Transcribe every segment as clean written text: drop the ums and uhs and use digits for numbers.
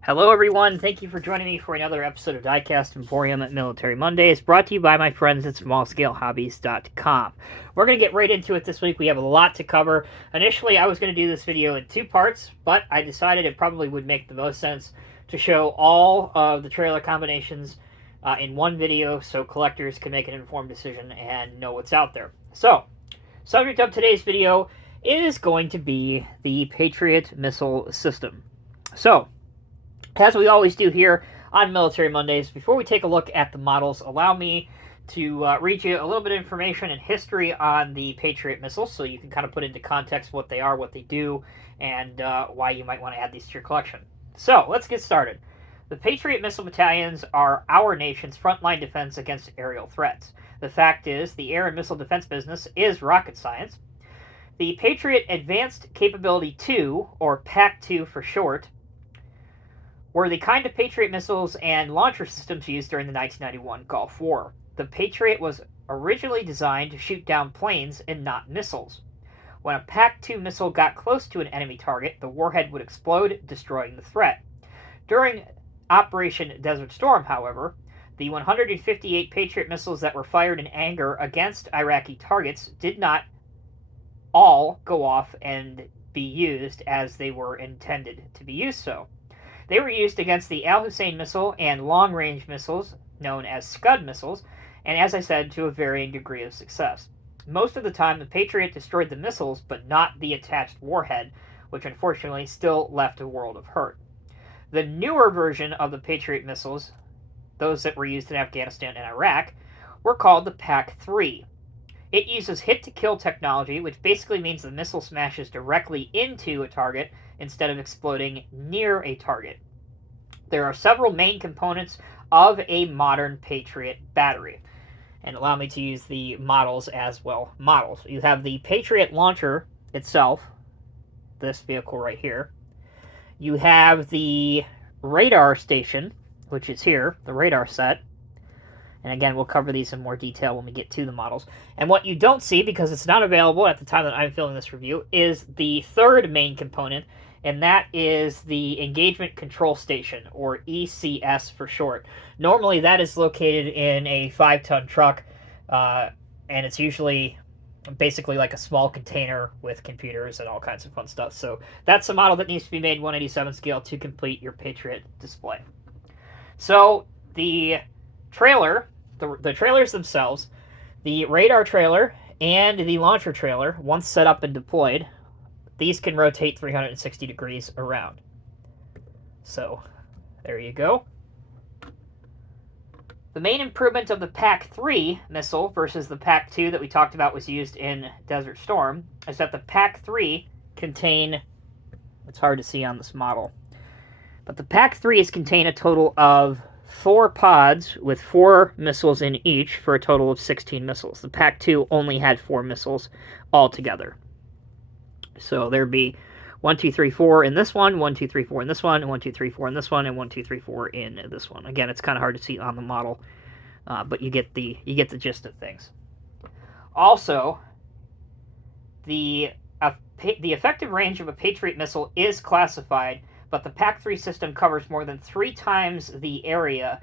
Hello, everyone. Thank you for joining me for another episode of Diecast Emporium at Military Mondays, brought to you by my friends at SmallScaleHobbies.com. We're going to get right into it this week. We have a lot to cover. Initially, I was going to do this video in two parts, but I decided it probably would make the most sense to show all of the trailer combinations in one video so collectors can make an informed decision and know what's out there. So, subject of today's video is going to be the Patriot missile system. So, as we always do here on Military Mondays, before we take a look at the models, allow me to read you a little bit of information and history on the Patriot missiles so you can kind of put into context what they are, what they do, and why you might want to add these to your collection. So, let's get started. The Patriot missile battalions are our nation's frontline defense against aerial threats. The fact is, the air and missile defense business is rocket science. The Patriot Advanced Capability 2, or PAC-2 for short, were the kind of Patriot missiles and launcher systems used during the 1991 Gulf War. The Patriot was originally designed to shoot down planes and not missiles. When a PAC-2 missile got close to an enemy target, the warhead would explode, destroying the threat. During Operation Desert Storm, however, the 158 Patriot missiles that were fired in anger against Iraqi targets did not all go off and be used as they were intended to be used so. They were used against the Al Hussein missile and long-range missiles, known as Scud missiles, and as I said, to a varying degree of success. Most of the time, the Patriot destroyed the missiles, but not the attached warhead, which unfortunately still left a world of hurt. The newer version of the Patriot missiles, those that were used in Afghanistan and Iraq, were called the PAC-3. It uses hit-to-kill technology, which basically means the missile smashes directly into a target instead of exploding near a target. There are several main components of a modern Patriot battery. And allow me to use the models as well. Models. You have the Patriot launcher itself, this vehicle right here. You have the radar station, which is here, the radar set. And again, we'll cover these in more detail when we get to the models. And what you don't see, because it's not available at the time that I'm filming this review, is the third main component, and that is the Engagement Control Station, or ECS for short. Normally, that is located in a 5-ton truck, and it's usually basically like a small container with computers and all kinds of fun stuff. So that's a model that needs to be made 187 scale to complete your Patriot display. So the trailer, the trailers themselves, the radar trailer and the launcher trailer, once set up and deployed, these can rotate 360 degrees around. So, there you go. The main improvement of the PAC-3 missile versus the PAC-2 that we talked about was used in Desert Storm is that the PAC-3 contain, it's hard to see on this model, but the PAC-3s contain a total of 4 pods with 4 missiles in each for a total of 16 missiles. The PAC-2 only had 4 missiles altogether. So there'd be 1, 2, 3, 4 in this one, 1, 2, 3, 4 in this one, and 1, 2, 3, 4 in this one, and 1, 2, 3, 4 in this one. Again, it's kind of hard to see on the model, but you get the gist of things. Also, the effective range of a Patriot missile is classified, but the PAC-3 system covers more than 3 times the area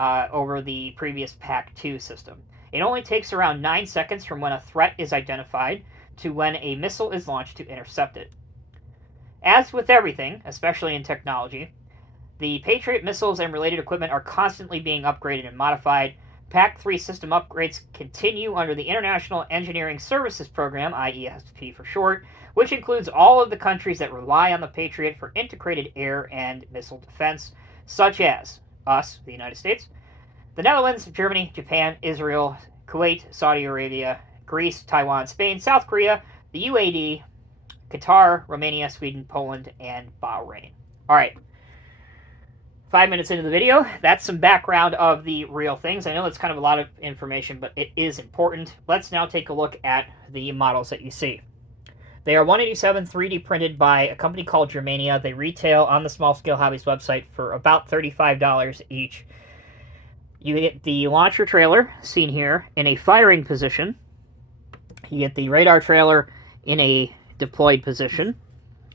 over the previous PAC-2 system. It only takes around 9 seconds from when a threat is identified to when a missile is launched to intercept it. As with everything, especially in technology, the Patriot missiles and related equipment are constantly being upgraded and modified. PAC-3 system upgrades continue under the International Engineering Services Program, IESP for short, which includes all of the countries that rely on the Patriot for integrated air and missile defense, such as us, the United States, the Netherlands, Germany, Japan, Israel, Kuwait, Saudi Arabia, Greece, Taiwan, Spain, South Korea, the UAE, Qatar, Romania, Sweden, Poland, and Bahrain. All right. 5 minutes into the video, that's some background of the real things. I know it's kind of a lot of information, but it is important. Let's now take a look at the models that you see. They are 187 3D printed by a company called Germania. They retail on the Small Scale Hobbies website for about $35 each. You get the launcher trailer, seen here, in a firing position. You get the radar trailer in a deployed position,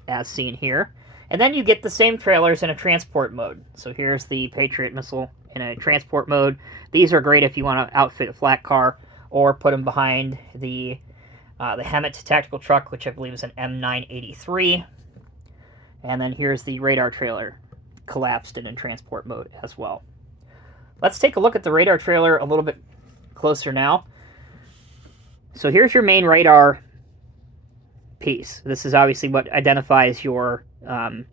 as seen here. And then you get the same trailers in a transport mode. So here's the Patriot missile in a transport mode. These are great if you want to outfit a flat car or put them behind the Hammett tactical truck, which I believe is an M983. And then here's the radar trailer, collapsed and in transport mode as well. Let's take a look at the radar trailer a little bit closer now. So here's your main radar piece. This is obviously what identifies your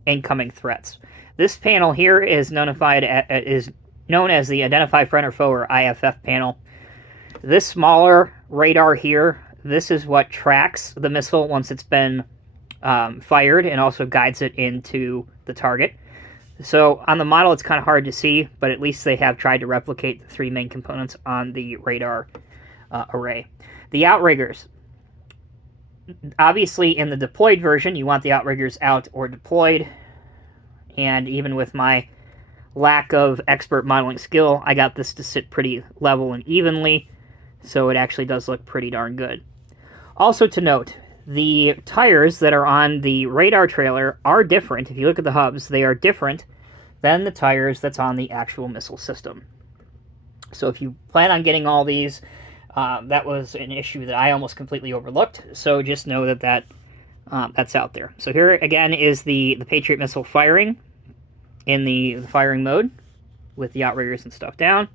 incoming threats. This panel here is known as the Identify Friend or Foe, or IFF panel. This smaller radar here, this is what tracks the missile once it's been fired and also guides it into the target. So on the model it's kind of hard to see, but at least they have tried to replicate the three main components on the radar array. The outriggers. Obviously, in the deployed version, you want the outriggers out or deployed. And even with my lack of expert modeling skill, I got this to sit pretty level and evenly. So it actually does look pretty darn good. Also to note, the tires that are on the radar trailer are different. If you look at the hubs, they are different than the tires that's on the actual missile system. So if you plan on getting all these, that was an issue that I almost completely overlooked, so just know that that's out there. So here again is the Patriot missile firing in the firing mode with the outriggers and stuff down.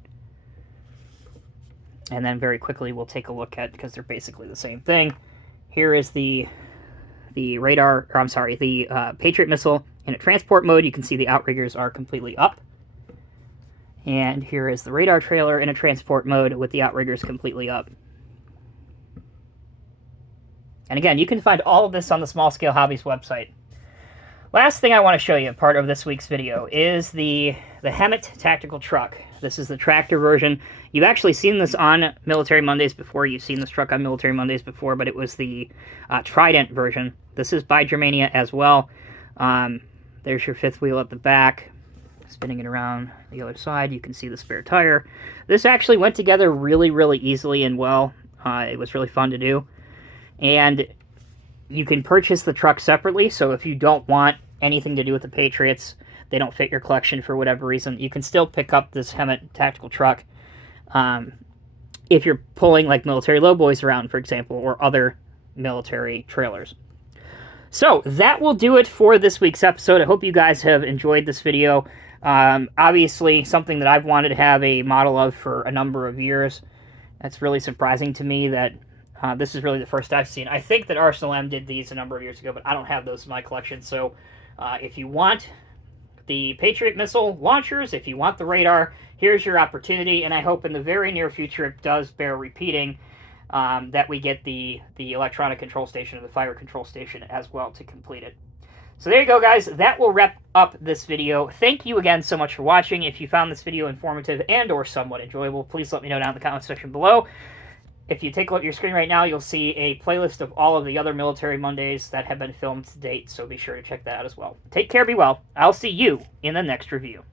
And then very quickly we'll take a look at, because they're basically the same thing. Here is the Patriot missile in a transport mode. You can see the outriggers are completely up. And here is the radar trailer in a transport mode with the outriggers completely up. And again, you can find all of this on the Small Scale Hobbies website. Last thing I want to show you, part of this week's video, is the Hammett tactical truck. This is the tractor version. You've actually seen this on Military Mondays before. You've seen this truck on Military Mondays before, but it was the Trident version. This is by Germania as well. There's your fifth wheel at the back. Spinning it around the other side, you can see the spare tire. This actually went together really, really easily and well. It was really fun to do. And you can purchase the truck separately, so if you don't want anything to do with the Patriots, they don't fit your collection for whatever reason, you can still pick up this Hammett tactical truck if you're pulling like military lowboys around, for example, or other military trailers. So that will do it for this week's episode. I hope you guys have enjoyed this video. Obviously, something that I've wanted to have a model of for a number of years. That's really surprising to me that this is really the first I've seen. I think that Arsenal M did these a number of years ago, but I don't have those in my collection. So if you want the Patriot missile launchers, if you want the radar, here's your opportunity. And I hope in the very near future it does bear repeating, that we get the electronic control station or the fire control station as well to complete it. So there you go, guys. That will wrap up this video. Thank you again so much for watching. If you found this video informative and or somewhat enjoyable, please let me know down in the comment section below. If you take a look at your screen right now, you'll see a playlist of all of the other Military Mondays that have been filmed to date, so be sure to check that out as well. Take care, be well. I'll see you in the next review.